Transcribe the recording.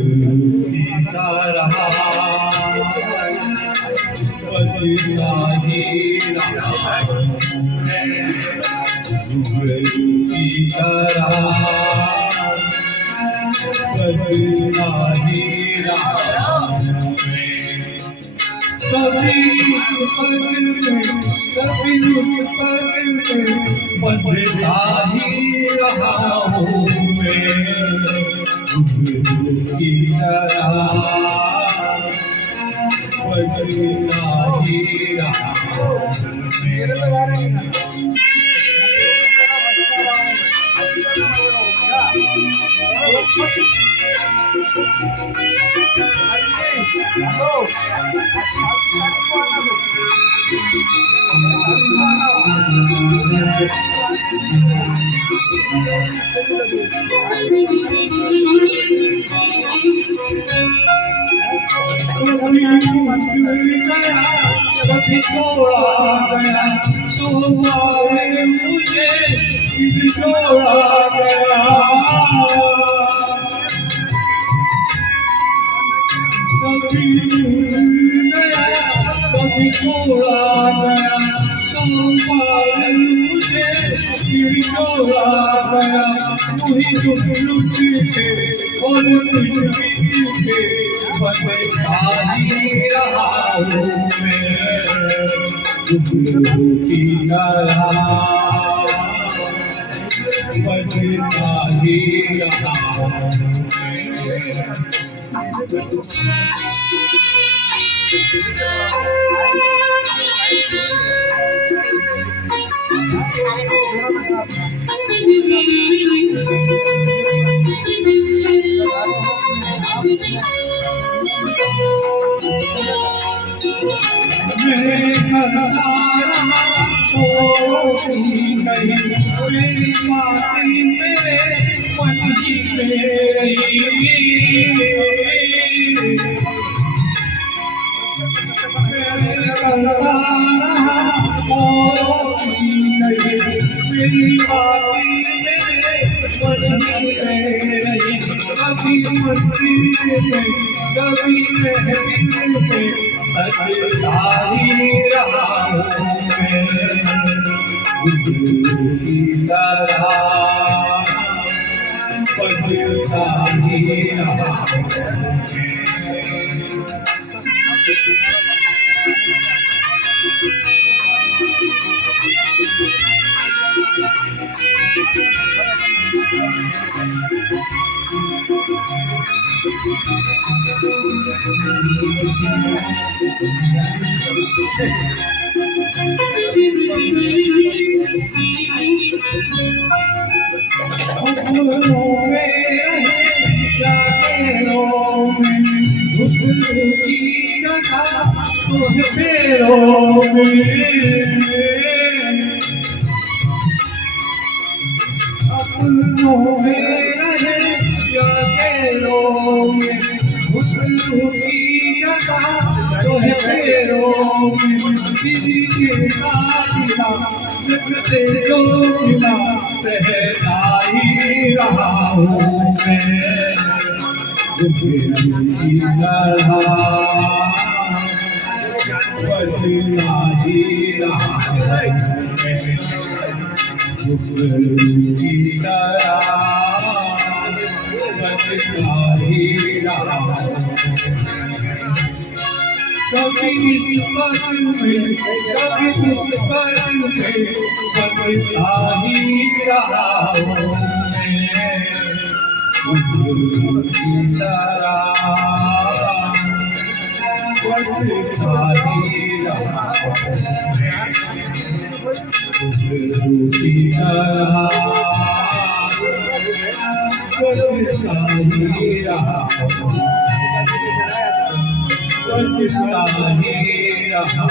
पीता रहा पीता ही रहा पीता रहा पीता ही रहा कभी कभी बदलता ही रहा हूँ मैं की तरह बदलता ही रहा कभी छोड़ा गया सुबह मुझे छोड़ा गया कभी गया कभी छोड़ा गया सुबह मुझे छोड़ा गया वही लुट के और बदलता ही रहा हूँ मैं की तरह बदलता ही रहा हूँ मेरे मेरी माती मेरे मन ही मेरी मेरी बाती मेरे मन ही मेरी कभी मंदिर में कभी महफिल में सजदा ही रहा हूँ मैं की तरह बदलता ही रहा सहता ही रहा हूँ मैं की तरह बदलता ही रहा की तरह बदलता ही रहा कभी इस पल में कभी उस पल में बदलता ही रहा हूँ मैं की तरह बदलता ही रहा की तरह बदलता ही रहा बदलता ही रहा